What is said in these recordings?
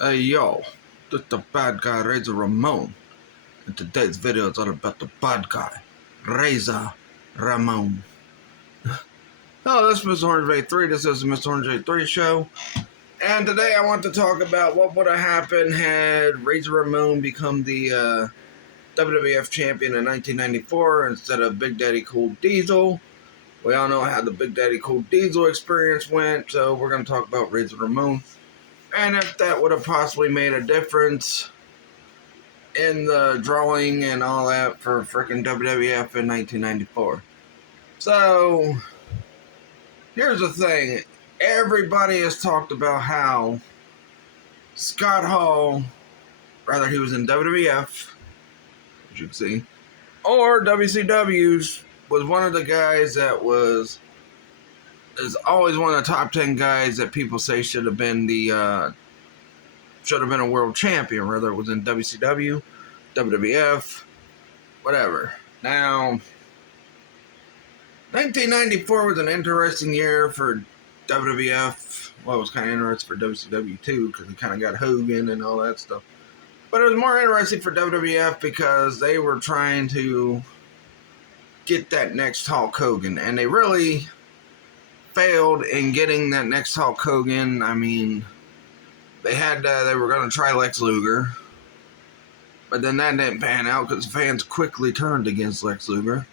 Hey yo, this the bad guy Razor Ramon, and today's video is all about the bad guy, Razor Ramon. Hello, this is Mr. Orange 83. This is the Mr. Orange 83 show, and today I want to talk about what would have happened had Razor Ramon become the WWF champion in 1994 instead of Big Daddy Cool Diesel. We all know how the Big Daddy Cool Diesel experience went, so we're going to talk about Razor Ramon. And if that would have possibly made a difference in the drawing and all that for frickin' WWF in 1994. So, here's the thing. Everybody has talked about how Scott Hall, rather he was in WWF, as you can see, or WCW's, was one of the guys that is always one of the top 10 guys that people say should have been a world champion, whether it was in WCW, WWF, whatever. Now, 1994 was an interesting year for WWF. Well, it was kind of interesting for WCW too, because we kind of got Hogan and all that stuff. But it was more interesting for WWF because they were trying to get that next Hulk Hogan, and they really failed in getting that next Hulk Hogan. I mean, they were going to try Lex Luger, but then that didn't pan out because fans quickly turned against Lex Luger.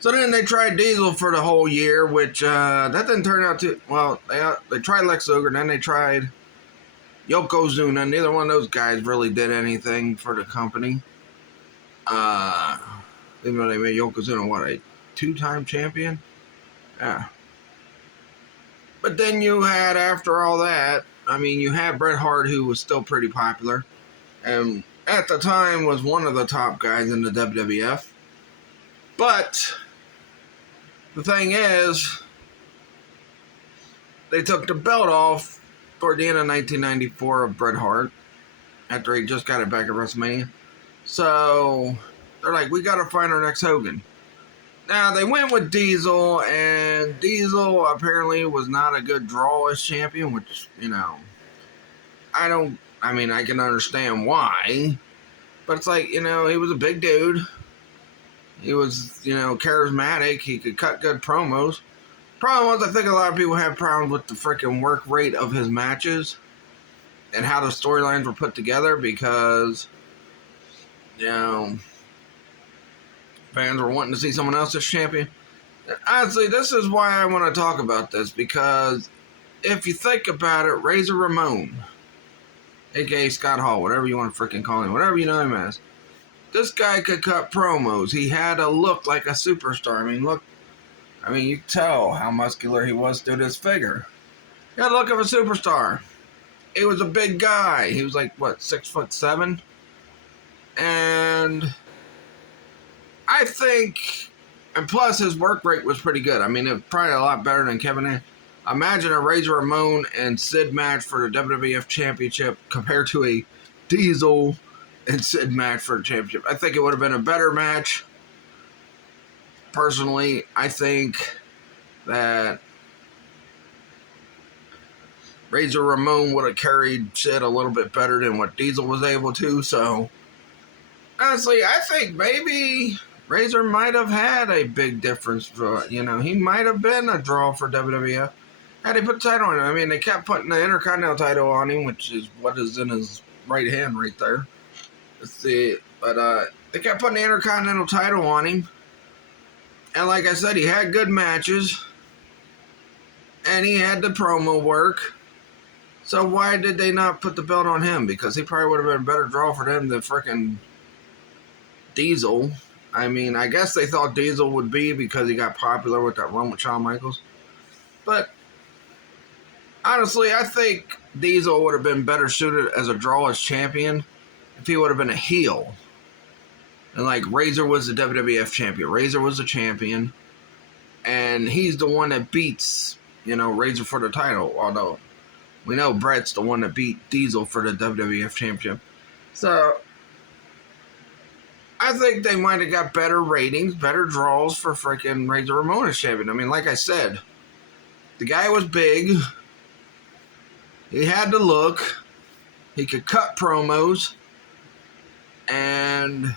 So then they tried Diesel for the whole year, which that didn't turn out too well. They tried Lex Luger, and then they tried Yokozuna. Neither one of those guys really did anything for the company. Even though they made Yokozuna, what, a two-time champion? Yeah. But then you had, after all that, I mean, you had Bret Hart, who was still pretty popular, and at the time was one of the top guys in the WWF. But the thing is, they took the belt off toward the end of 1994 of Bret Hart, after he just got it back at WrestleMania. So they're like, we got to find our next Hogan. Now, they went with Diesel, and Diesel apparently was not a good draw as champion, which, you know, I can understand why, but it's like, you know, he was a big dude. He was, you know, charismatic. He could cut good promos. Problem was, I think a lot of people have problems with the freaking work rate of his matches and how the storylines were put together because, you know, fans were wanting to see someone else as champion. And honestly, this is why I want to talk about this, because if you think about it, Razor Ramon, a.k.a. Scott Hall, whatever you want to freaking call him, whatever you know him as, this guy could cut promos. He had a look like a superstar. I mean, you could tell how muscular he was through his figure. He had a look of a superstar. He was a big guy. He was like, what, 6'7"? And I think, and plus his work rate was pretty good. I mean, it was probably a lot better than Kevin Nash. Imagine a Razor Ramon and Sid match for the WWF Championship compared to a Diesel and Sid match for the championship. I think it would have been a better match. Personally, I think that Razor Ramon would have carried Sid a little bit better than what Diesel was able to. So, honestly, I think maybe Razor might have had a big difference. He might have been a draw for WWF. Had he put the title on him? I mean, they kept putting the Intercontinental title on him, which is what is in his right hand right there. Let's see. But they kept putting the Intercontinental title on him. And like I said, he had good matches. And he had the promo work. So why did they not put the belt on him? Because he probably would have been a better draw for them than frickin' Diesel. I mean, I guess they thought Diesel would be because he got popular with that run with Shawn Michaels. But honestly, I think Diesel would have been better suited as a draw as champion if he would have been a heel. And like Razor was the WWF champion. Razor was the champion. And he's the one that beats, you know, Razor for the title. Although we know Bret's the one that beat Diesel for the WWF championship. So I think they might have got better ratings, better draws for freaking Razor Ramon as champion. I mean, like I said, the guy was big. He had the look. He could cut promos. And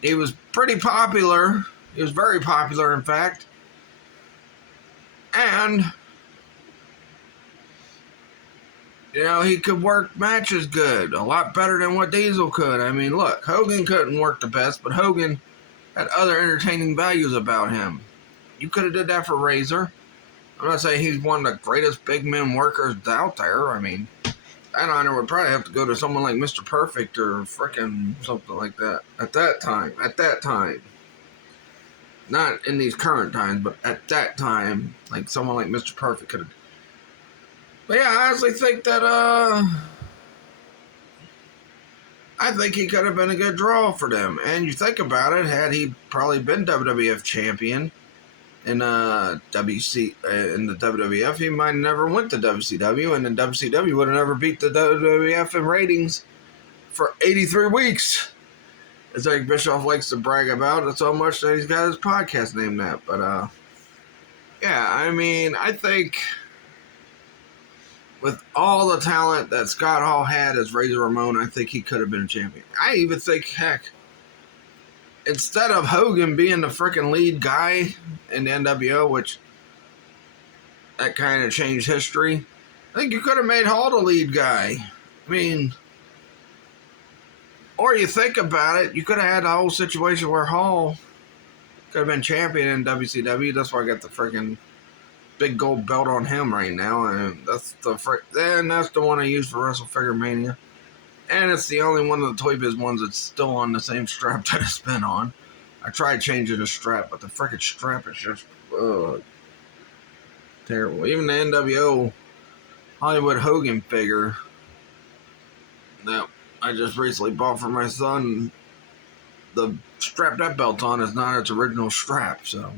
he was pretty popular. He was very popular, in fact. And, you know, he could work matches good. A lot better than what Diesel could. I mean, look, Hogan couldn't work the best, but Hogan had other entertaining values about him. You could have did that for Razor. I'm not saying he's one of the greatest big men workers out there. I mean, that honor would probably have to go to someone like Mr. Perfect or frickin' something like that. At that time. Not in these current times, but at that time, like someone like Mr. Perfect could have. But yeah, I honestly think that, I think he could have been a good draw for them. And you think about it, had he probably been WWF champion in the WWF, he might have never went to WCW, and then WCW would have never beat the WWF in ratings for 83 weeks. As Eric Bischoff likes to brag about it so much that he's got his podcast named that. But, yeah, I mean, I think with all the talent that Scott Hall had as Razor Ramon, I think he could have been a champion. I even think, heck, instead of Hogan being the freaking lead guy in the NWO, which that kind of changed history, I think you could have made Hall the lead guy. I mean, or you think about it, you could have had the whole situation where Hall could have been champion in WCW. That's why I got the freaking big gold belt on him right now, and that's the one I use for WrestleFigure and it's the only one of the Toy Biz ones that's still on the same strap that it's been on. I tried changing the strap, but the freaking strap is just terrible. Even the NWO Hollywood Hogan figure that I just recently bought for my son, the strap that belt's on is not its original strap, so.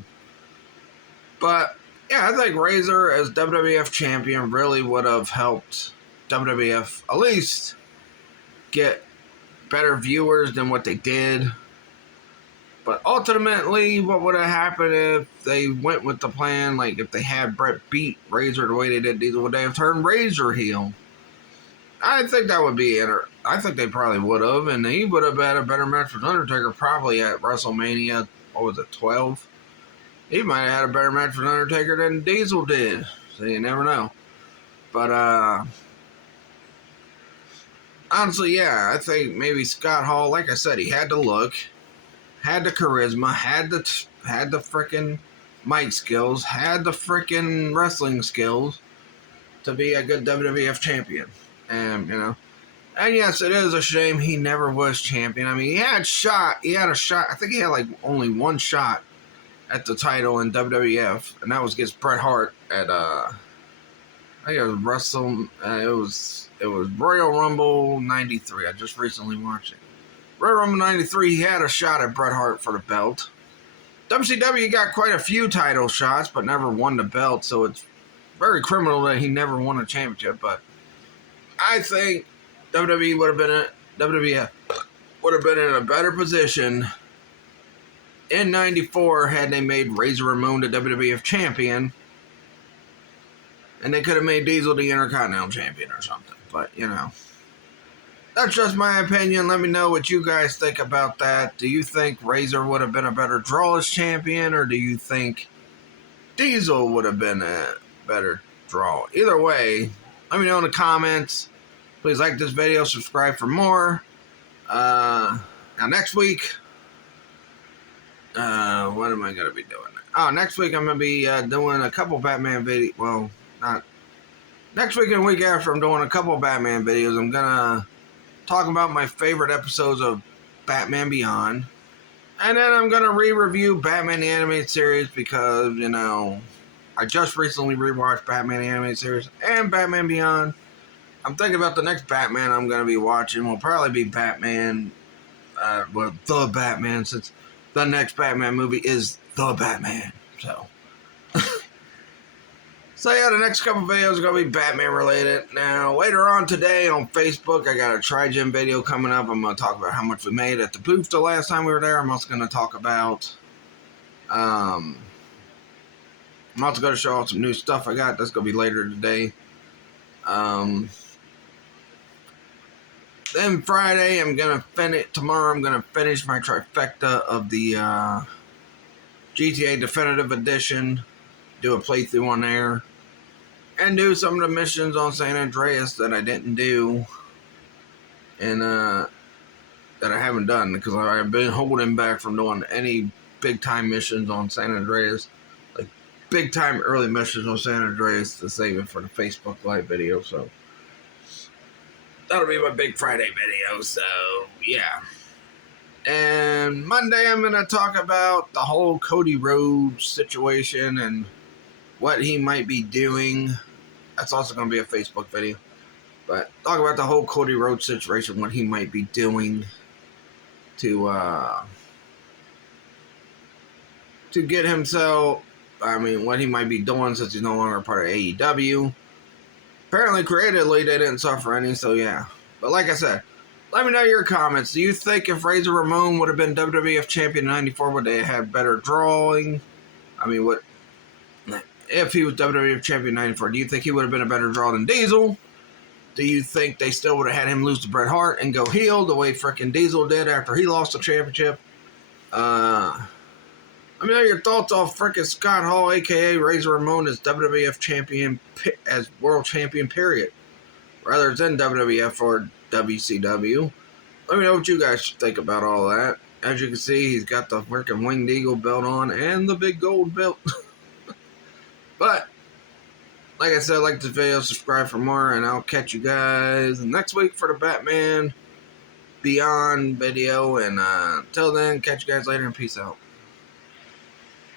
But yeah, I think Razor as WWF champion really would have helped WWF at least get better viewers than what they did. But ultimately, what would have happened if they went with the plan, like if they had Brett beat Razor the way they did Diesel, would they have turned Razor heel? I think that would be it. I think they probably would have, and he would have had a better match with Undertaker probably at WrestleMania, what was it, 12? He might have had a better match with Undertaker than Diesel did. So you never know. But, honestly, yeah, I think maybe Scott Hall, like I said, he had the look, had the charisma, had the frickin' mic skills, had the frickin' wrestling skills to be a good WWF champion. And, you know, and yes, it is a shame he never was champion. I mean, he had a shot. I think he had like only one shot at the title in WWF, and that was against Bret Hart at I think it was it was Royal Rumble 93. I just recently watched it. Royal Rumble 93, he had a shot at Bret Hart for the belt. WCW got quite a few title shots, but never won the belt, so it's very criminal that he never won a championship. But I think WWF would have been in a better position in 94 had they made Razor Ramon the WWF champion, and they could have made Diesel the Intercontinental champion or something. But, you know, that's just my opinion. Let me know what you guys think about that. Do you think Razor would have been a better draw as champion, or do you think Diesel would have been a better draw? Either way, let me know in the comments. Please like this video, subscribe for more. Now next week, what am I going to be doing? Oh, next week I'm going to be doing a couple Batman videos. Well, not next week and the week after, I'm doing a couple Batman videos. I'm going to talk about my favorite episodes of Batman Beyond. And then I'm going to re-review Batman the Animated Series because, you know, I just recently rewatched Batman the Animated Series and Batman Beyond. I'm thinking about the next Batman I'm going to be watching will probably be Batman, The Batman, since the next Batman movie is The Batman. So yeah, the next couple videos are going to be Batman related. Now, later on today on Facebook, I got a Tri-Gym video coming up. I'm going to talk about how much we made at the booth the last time we were there. I'm also going to talk about, I'm also going to show off some new stuff I got. That's going to be later today. Then Friday, tomorrow I'm gonna finish my trifecta of the GTA Definitive Edition, do a playthrough on there, and do some of the missions on San Andreas that I didn't do, and that I haven't done, because I've been holding back from doing any big time missions on San Andreas, like big time early missions on San Andreas, to save it for the Facebook Live video. So that'll be my big Friday video. So yeah. And Monday I'm going to talk about the whole Cody Rhodes situation and what he might be doing. That's also going to be a Facebook video. But talk about the whole Cody Rhodes situation, what he might be doing to get himself, what he might be doing since he's no longer part of AEW. Apparently creatively they didn't suffer any, so yeah. But like I said, let me know your comments. Do you think if Razor Ramon would have been WWF Champion in 94, would they have better drawing? If he was WWF Champion in 94, do you think he would have been a better draw than Diesel? Do you think they still would have had him lose to Bret Hart and go heel the way frickin' Diesel did after he lost the championship? Let me know your thoughts on frickin' Scott Hall, a.k.a. Razor Ramon, as WWF Champion, as World Champion, period. Rather than WWF or WCW. Let me know what you guys think about all that. As you can see, he's got the freaking Winged Eagle belt on and the big gold belt. But, like I said, like this video, subscribe for more, and I'll catch you guys next week for the Batman Beyond video. And until then, catch you guys later, and peace out.